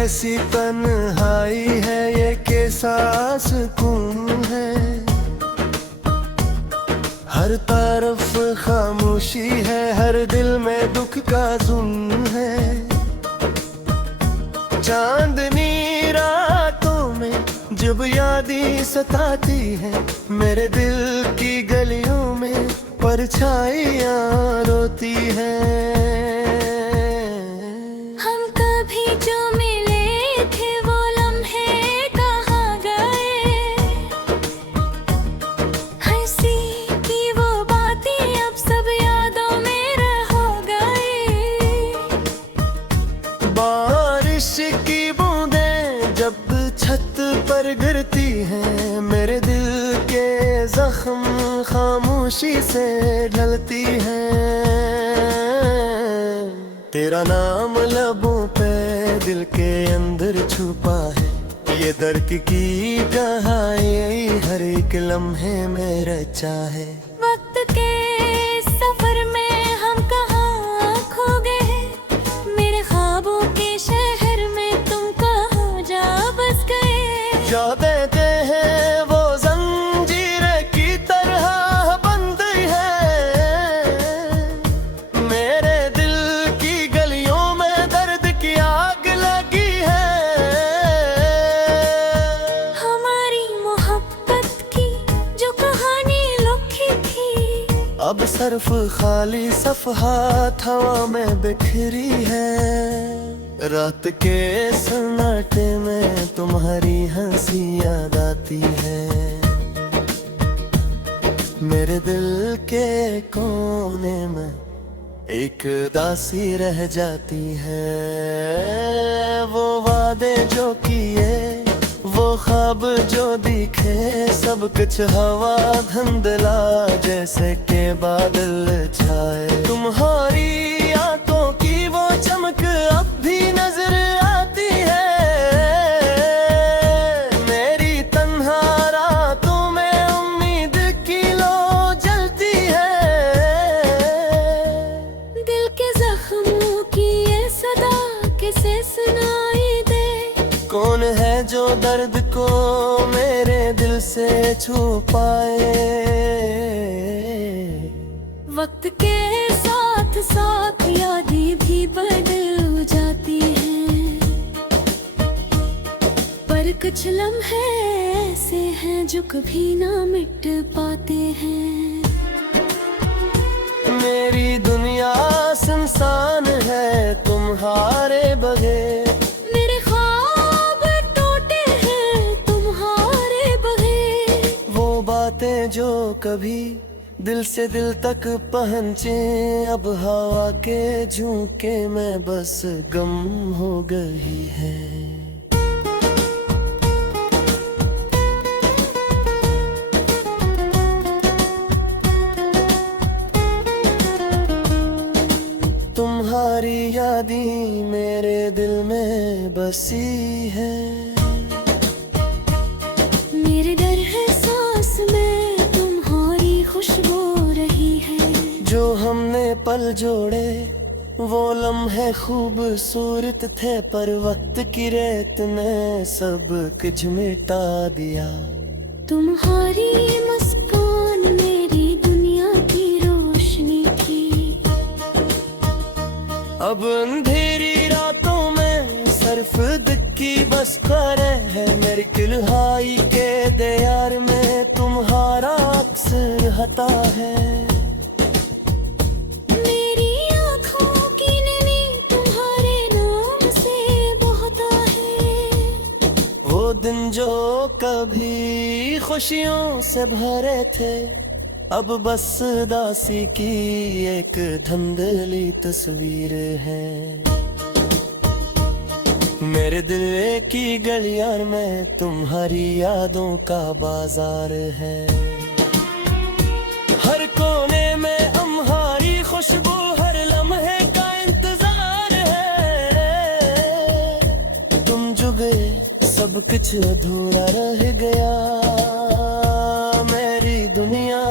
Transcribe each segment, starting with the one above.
कैसी तन्हाई है ये, कैसा सुकून है। हर तरफ खामोशी है, हर दिल में दुख का जुल्म है। चांदनी रातों में जब यादें सताती है, मेरे दिल की गलियों में परछाइयाँ रोती है। हम कभी जो मिले थे वो लम्हे कहाँ गए, हंसी की वो बातें अब सब यादों में रह गए। बारिश की बूंदें जब छत पर गिरती हैं, मेरे दिल के जख्म खामोशी से ढलती हैं। तेरा नाम लबों पे दिल के अंदर छुपा है, ये दर्द की कहानी हर एक लम्हे में रचा है। वक्त के सफर में हम कहाँ खो गए, मेरे ख्वाबों के शहर में तुम कहाँ जा बस गए। जो देते हैं वो जंजीर की तरह बंद है, मेरे दिल की गलियों में दर्द की आग लगी है। हमारी मोहब्बत की जो कहानी लिखी थी, अब सिर्फ खाली सफ़हात हवा में बिखरी है। रात के सन्नाटे में तुम्हारी हंसी याद आती है, मेरे दिल के कोने में एक दासी रह जाती है। वो वादे जो किए, वो ख्वाब जो दिखे, सब कुछ हवा धुंधला जैसे के बादल छाए। तुम्हारी आंखों की वो चमक अब भी नजर आती है, मेरी तन्हा रातों में उम्मीद की लो जलती है। दिल के जख्मों की ये सदा किसे सुनाई दे, कौन है जो दर्द को मेरे दिल से छुपाए। वक्त के साथ साथ यादें भी बदल जाती हैं, पर कुछ लम्हे ऐसे हैं जो कभी ना मिट पाते हैं। मेरी दुनिया सुनसान है तुम्हारे बगैर, मेरे ख्वाब टूटे हैं तुम्हारे बगैर। वो बातें जो कभी दिल से दिल तक पहुंचे, अब हवा के झोंके में बस गम हो गई है। तुम्हारी यादें मेरे दिल में बसी है, मेरे डर है सांस में तुम्हारी खुशबू रही है। जो हमने पल जोड़े वो लम्हे खूबसूरत थे, पर वक्त की रेत ने सब कुछ मिटा दिया। तुम्हारी मुस्कान मेरी दुनिया की रोशनी थी, अब अंधेरी रातों में सिर्फ दिक्की बस करे है। मेरी कुल्हाई के दीवार में तुम्हारा अक्स हटा है, मेरी आँखों की नमी तुम्हारे नाम से बहता है। वो दिन जो कभी खुशियों से भरे थे, अब बस दासी की एक धुंधली तस्वीर है। मेरे दिल की गलियां में तुम्हारी यादों का बाजार है, हर कोने में तुम्हारी खुशबू, हर लम्हे का इंतजार है। तुम जो गए सब कुछ अधूरा रह गया, मेरी दुनिया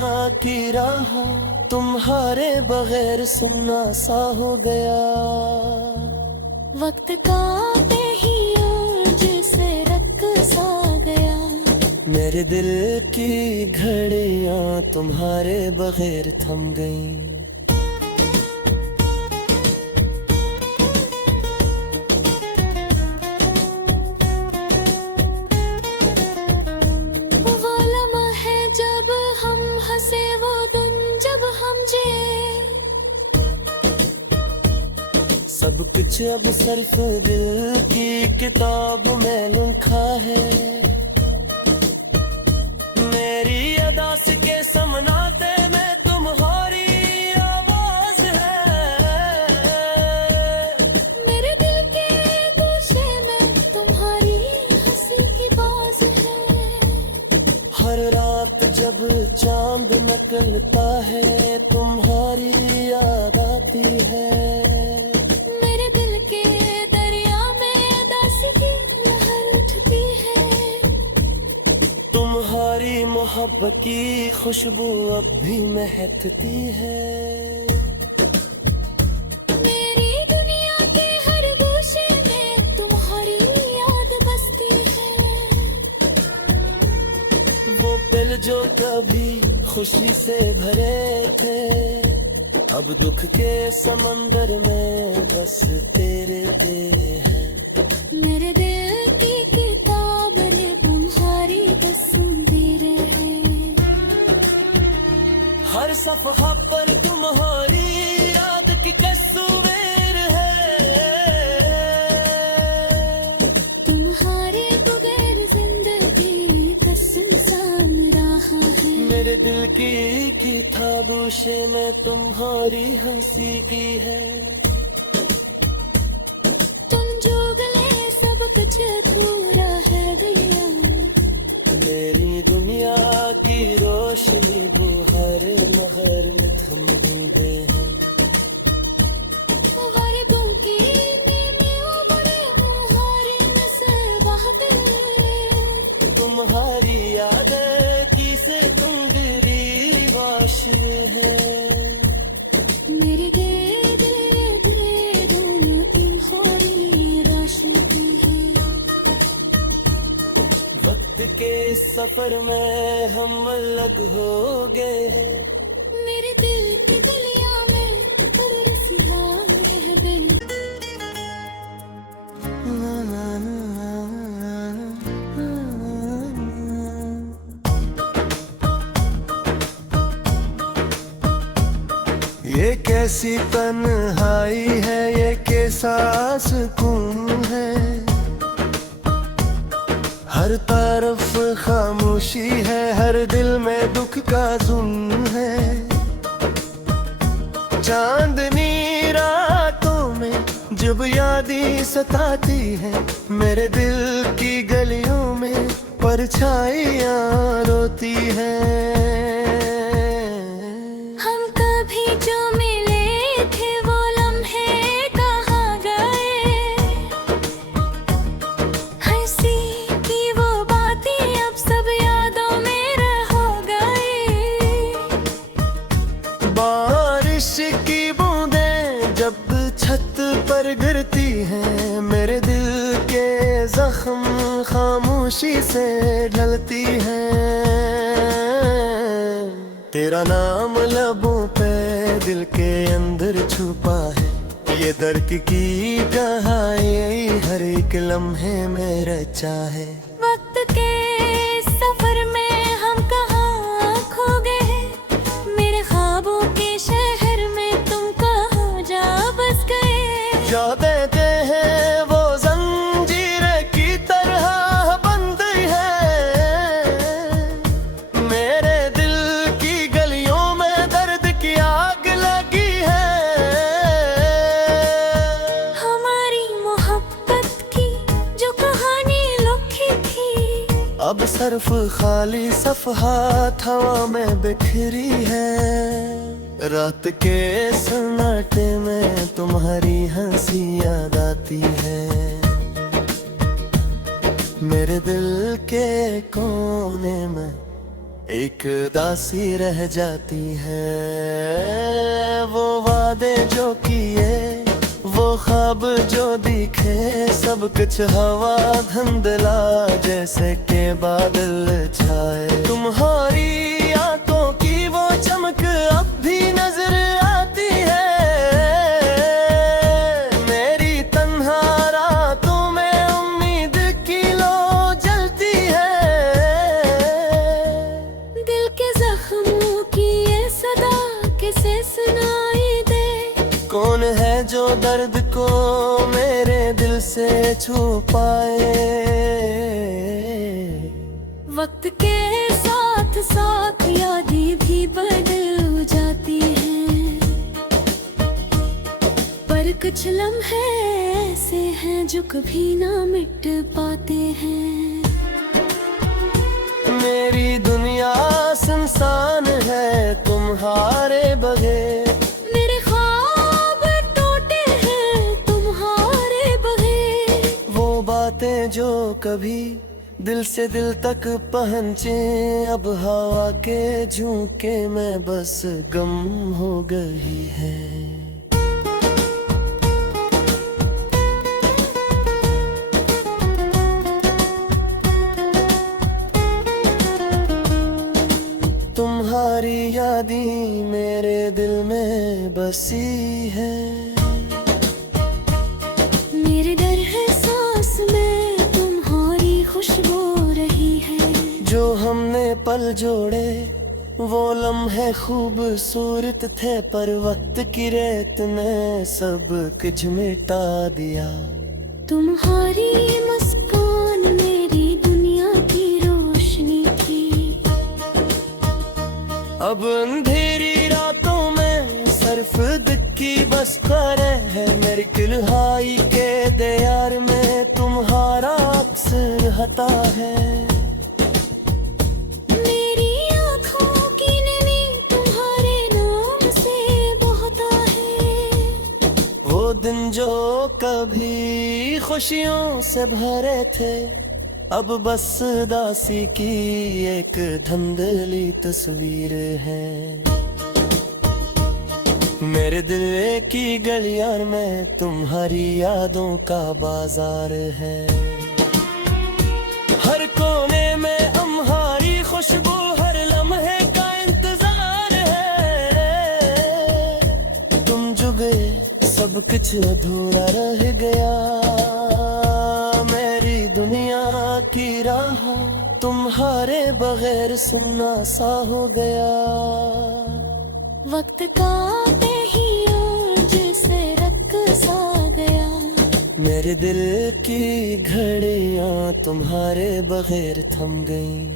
की राह तुम्हारे बगैर सुनना सा हो गया। वक्त का पे ही मेरे दिल की घड़ियां तुम्हारे बगैर थम गईं। वो लम्हा है जब हम हंसे, वो दिन जब हम जिए। सब कुछ अब सिर्फ दिल की किताब में लिखा है। मेरी अदास के समनाते में तुम्हारी आवाज है। मेरे दिल के गोशे में तुम्हारी हंसी की बाज है। हर रात जब चांद निकलता है तुम्हारी याद आती है। मेरे दिल के दरिया में उदासी की लहर उठती है। तुम्हारी मोहब्बत की खुशबू अब भी महकती है। मेरी दुनिया के हर गोशे में तुम्हारी याद बसती है। वो पल जो कभी खुशी से भरे थे, अब दुख के समंदर में बस तेरे हैं। मेरे दिल की किताब ने तुम्हारी तस्वीरें हैं। हर सफ़हा पर तुम्हारी याद की तस्वीर है। तुम्हारे बगैर जिंदगी का सुनसान रहा है। मेरे दिल की किताबोशे में तुम्हारी हंसी की है। तुम जो गले सब कुछ पूरा है गया। मेरी दुनिया की रोशनी वो हर महर में थम गए हैं। वारिदों की नींदें उबरे तुम्हारी नज़र बहते। तुम्हारी यादें की से तुंगरी वाश है। मेरे दिल दोनों तुम्हारी रोशनी है। वक्त के सफर में हम अलग हो गए हैं। मेरे दिल की गलियां में पुरसिया रह गई। ये कैसी तन्हाई है, ये कैसा सुकून है। हर तरफ खामोशी है, हर दिल में दुख का जुम्न है। चांदनी रातों में जब यादें सताती है, मेरे दिल की गलियों में परछाइयाँ रोती है। हम कभी जो मिले थे वो लम्हे कहाँ गए। हंसी की वो बातें अब सब यादों में रह गए। बारिश की बूंदें जब छत पर गिरती हैं, मेरे दिल के जख्म खामोशी से ढलती हैं। तेरा नाम लबों पे दिल के अंदर छुपा है। ये दर्द की कहानी हर एक लम्हे में रचा है। वक्त के सफर में हम कहाँ खो गए। मेरे ख्वाबों के शहर में तुम कहाँ जा बस गए। यादें हैं वो जंजीर की तरह बंद है। मेरे दिल की गलियों में दर्द की आग लगी है। हमारी मोहब्बत की जो कहानी लिखी थी, अब सिर्फ खाली सफ़हात हवा में बिखरी है। रात के सन्नाटे में तुम्हारी हंसी याद आती है। मेरे दिल के कोने में एक दासी रह जाती है। वो वादे जो किए, वो ख्वाब जो दिखे, सब कुछ हवा धुंधला जैसे के बादल से छुपाए। वक्त के साथ साथ यादें भी बदल जाती हैं, पर कुछ लम्हे ऐसे हैं जो कभी ना मिट पाते हैं। मेरी दुनिया सुनसान है तुम्हारे बगैर, मेरे ख्वाब टूटे हैं तुम्हारे बगैर। वो बातें जो कभी दिल से दिल तक पहुंचे, अब हवा के झोंके में बस गम हो गई है। तुम्हारी यादें मेरे दिल में बसी है, मेरे दर है सांस में तुम्हारी खुशबू रही है। जो हमने पल जोड़े वो लम्हे खूबसूरत थे, पर वक्त की रेत ने सब कुछ मिटा दिया। तुम्हारी मुस्कान मेरी दुनिया की रोशनी थी, अब अंधेरी रातों में सिर्फ दिखी बस करे है। मेरी किल्हाई के दीवार में तुम्हारा अक्स रहता है। मेरी आँखों की नमी तुम्हारे नाम से बहता है। वो दिन जो कभी खुशियों से भरे थे, अब बस दासी की एक धुंधली तस्वीर है। मेरे दिल की गलियां में तुम्हारी यादों का बाजार है। हर कोने में तुम्हारी खुशबू, हर लम्हे का इंतजार है। तुम जो गए सब कुछ अधूरा रह गया। मेरी दुनिया की राह तुम्हारे बगैर सुन्ना सा हो गया। वक्त का बेहियाज से रक्स आ गया, मेरे दिल की घड़ियां तुम्हारे बगैर थम गईं।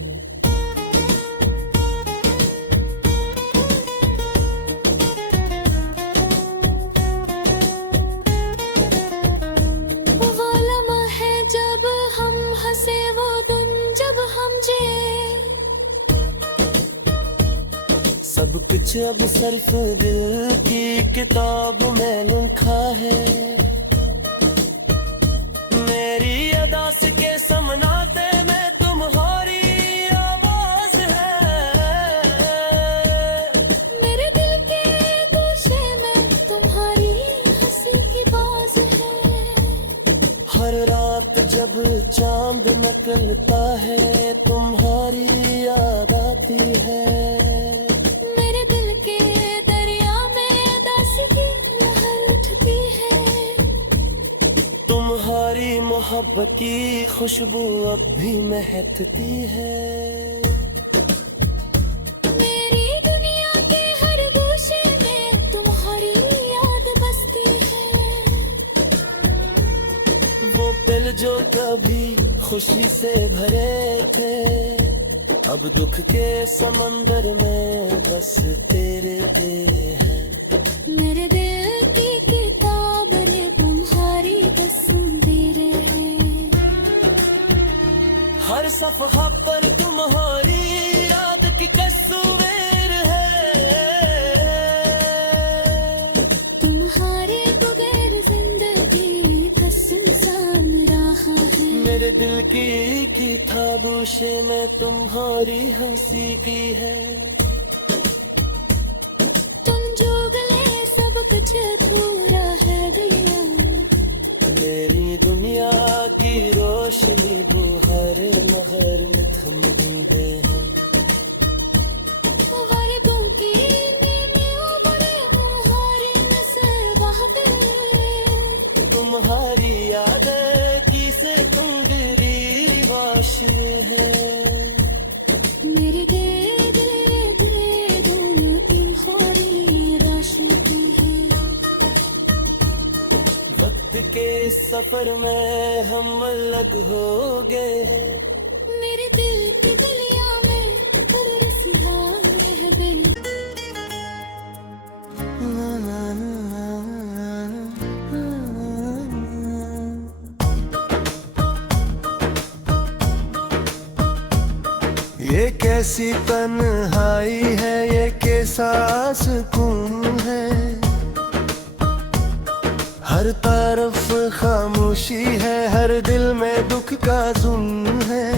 वो लम्हा है जब हम हंसे, वो दिन जब हम जिए। सब कुछ अब सिर्फ दिल की किताब में लिखा है। मेरी अदास के समनाते में तुम्हारी आवाज है। मेरे दिल के गोशे में तुम्हारी हंसी की बाज है। हर रात जब चांद निकलता है तुम्हारी याद आती है। मेरे दिल के दरिया में उदासी की लहर उठती है। तुम्हारी मोहब्बत की खुशबू अब भी महकती है। मेरी दुनिया के हर गोशे में तुम्हारी याद बसती है। वो पल जो कभी खुशी से भरे थे, अब दुख के समंदर में बस तेरे हैं। मेरे दिल की किताब ने तुम्हारी तस्वीर है। हर सफ़हा पर तुम्हारी याद की तस्वीर है। तुम्हारे बगैर जिंदगी का सुनसान रहा है। मेरे दिल की किताबोशे में तुम्हारी हंसी की है। तुम जो गले सब कुछ पूरा है गया। मेरी दुनिया की रोशनी वो हर महर में थम डूबे हैं। वारिदों की नींदें उबरे तुम्हारी नस्ल बहते। तुम्हारी यादें की से तुंगरी वाशनी है। मेरे दिल दोनों तुम्हारी रोशनी की है। वक्त के इस सफर में हम अलग हो गए हैं। मेरे दिल की गलियां में तेरे रसीदा रह गई। ये कैसी तन्हाई है, ये कैसा सुकून है, हर तरफ खामोशी है, हर दिल में दुख का जुल्म है।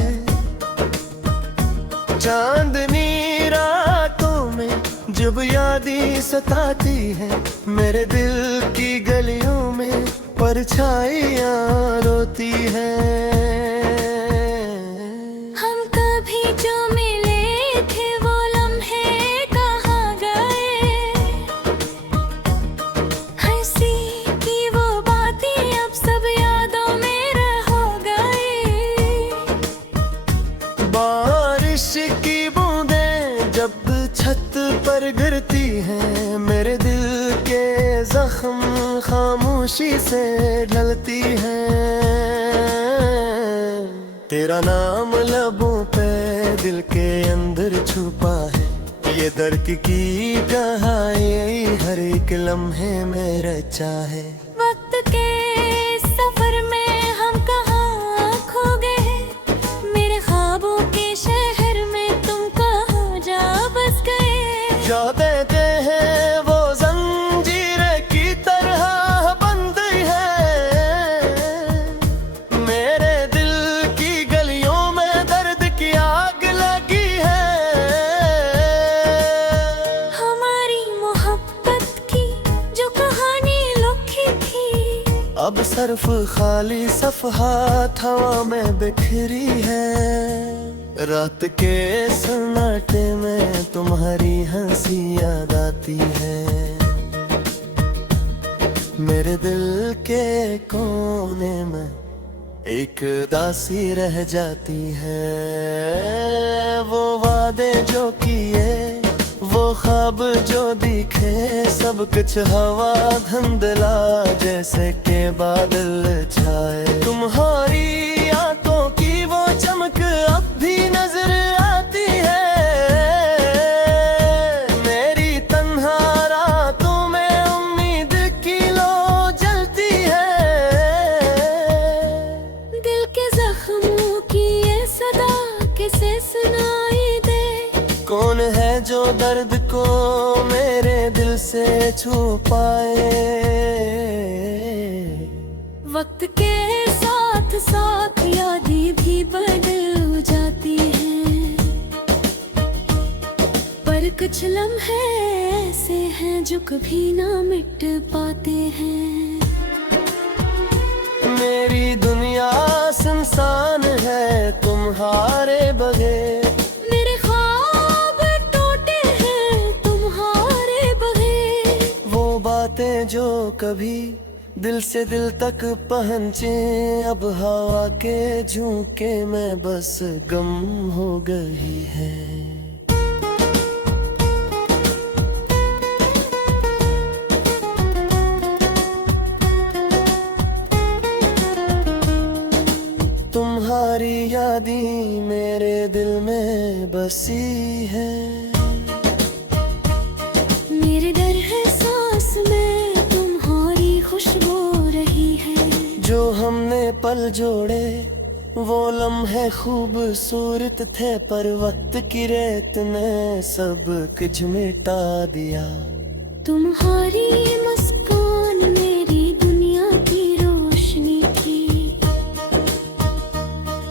चांदनी रातों में जब यादें सताती है, मेरे दिल की गलियों में परछाइयाँ रोती है। हम कभी जो मिले थे वो लम्हे कहाँ गए, हंसी की वो बातें अब सब यादों में रह गए। बारिश की बूंदें जब छत पर गिरती हैं, मेरे दिल के जख्म खामोशी से ढलती हैं। तेरा नाम लबों पे दिल के अंदर छुपा है, ये दर्द की कहानी हर एक लम्हे में रचा है। वक्त के सफर में हम कहाँ खो गए, मेरे ख्वाबों के शहर में तुम कहाँ जा बस गए। जो देते हैं वो जंजीर की तरह बंद है, मेरे दिल की गलियों में दर्द की आग लगी है। हमारी मोहब्बत की जो कहानी लिखी थी, अब सिर्फ खाली सफ़हात हवा में बिखरी है। रात के सन्नाटे में तुम्हारी हंसी याद आती है, मेरे दिल के कोने में एक दासी रह जाती है। वो वादे जो किए, वो ख्वाब जो दिखे, सब कुछ हवा धुंधला जैसे के बादल छाए। तुम्हारी आंखों की वो चमक अब भी नजर आती है, मेरी तन्हा रातों में उम्मीद की लो जलती है। दिल के जख्मों की ये सदा किसे सुनाई दे, कौन है जो दर्द को मेरे दिल से छुपाए। वक्त के साथ साथ यादें भी बदल जाती हैं, पर कुछ लम्हे ऐसे हैं जो कभी ना मिट पाते हैं। मेरी दुनिया सुनसान है तुम्हारे बगैर, मेरे ख्वाब टूटे हैं तुम्हारे बगैर। वो बातें जो कभी दिल से दिल तक पहुंचे, अब हवा के झोंके में बस गम हो गई है। तुम्हारी यादें मेरे दिल में बसी है, मेरे दर है सांस में तुम्हारी खुशबू रही है। जो हमने पल जोड़े वो लम्हे खूबसूरत थे, पर वक्त की रेत ने सब कुछ मिटा दिया। तुम्हारी मुस्कान मेरी दुनिया की रोशनी थी,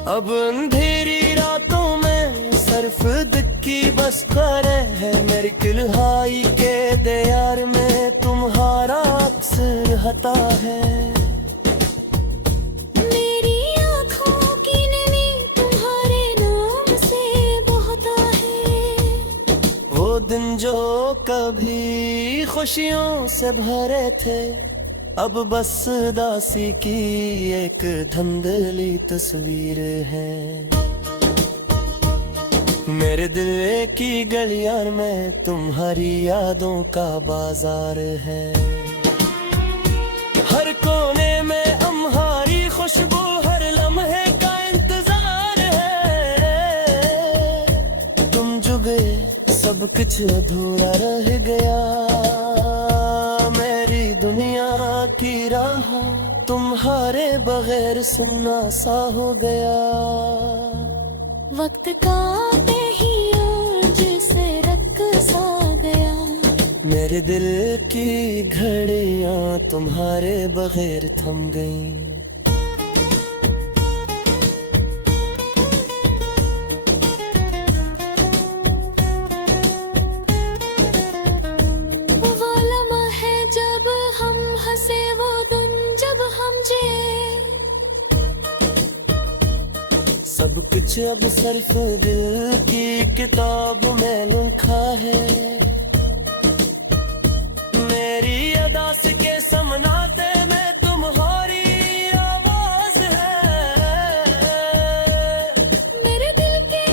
अब अंधेरी रातों में सिर्फ दिक्की बस करे है। मेरी किल्हाई के दयार में तुम्हारा अक्सर हता है, मेरी आँखों की नमी तुम्हारे नाम से बहता है। वो दिन जो कभी खुशियों से भरे थे, अब बस दासी की एक धुंधली तस्वीर है। मेरे दिल की गलियां में तुम्हारी यादों का बाजार है, हर कोने में सब कुछ अधूरा रह गया। मेरी दुनिया की राह तुम्हारे बगैर सुनना सा हो गया। वक्त का ही ओर से रक्स आ गया। मेरे दिल की घड़ियां तुम्हारे बगैर थम गईं। वो लम्हा है जब हम हंसे, वो दिन जब हम जिए। सब कुछ अब सिर्फ दिल की किताब में लिखा है। मेरी अदा के समनाते में तुम्हारी आवाज है। मेरे दिल के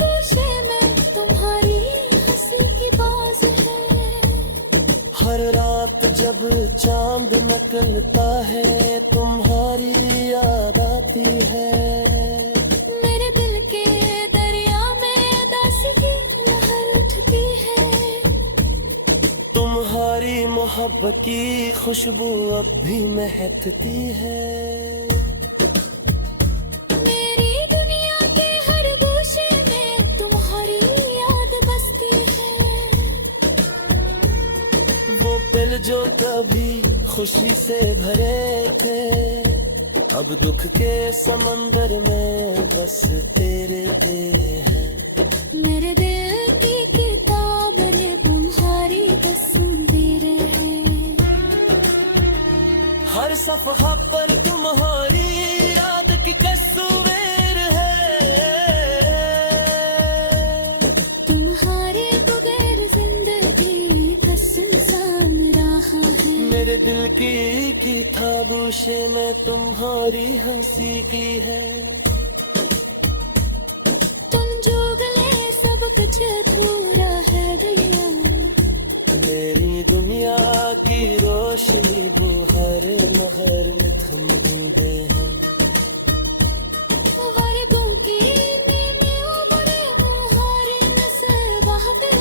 गोशे में तुम्हारी हंसी की बाज है। हर रात जब चांद निकलता है तुम्हारी याद आती है। मेरे दिल के दरिया में उदासी की लहर उठती है। तुम्हारी मोहब्बत की खुशबू अब भी महकती है। मेरी दुनिया के हर गोशे में तुम्हारी याद बसती है। वो पल जो कभी खुशी से भरे थे, अब दुख के समंदर में बस तेरे हैं। मेरे दिल की किताब ने तुम्हारी तस्वीर है। हर सफ़हा पर तुम्हारी याद की तस्वीर है। तुम्हारे बगैर जिंदगी का सुनसान रहा है। मेरे दिल की किताबोशे में तुम्हारी हंसी की है। तुम जो गले सब कुछ पूरा है गया। मेरी दुनिया की रोशनी वो हर महर में थम गए हैं। वारिदों की नींदें उबरे तुम्हारी नस्ल बहते।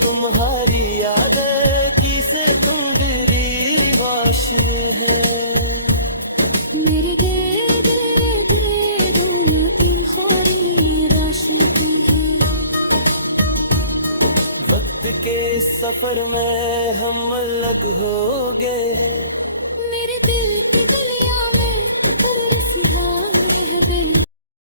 तुम्हारी याद की से तुम गिरीवाश है। मेरे दिल दोनों तुम्हारी रोशनी है। वक्त के सफर में हम अलग हो गए हैं। मेरे दिल की गलियां में तुम सुधार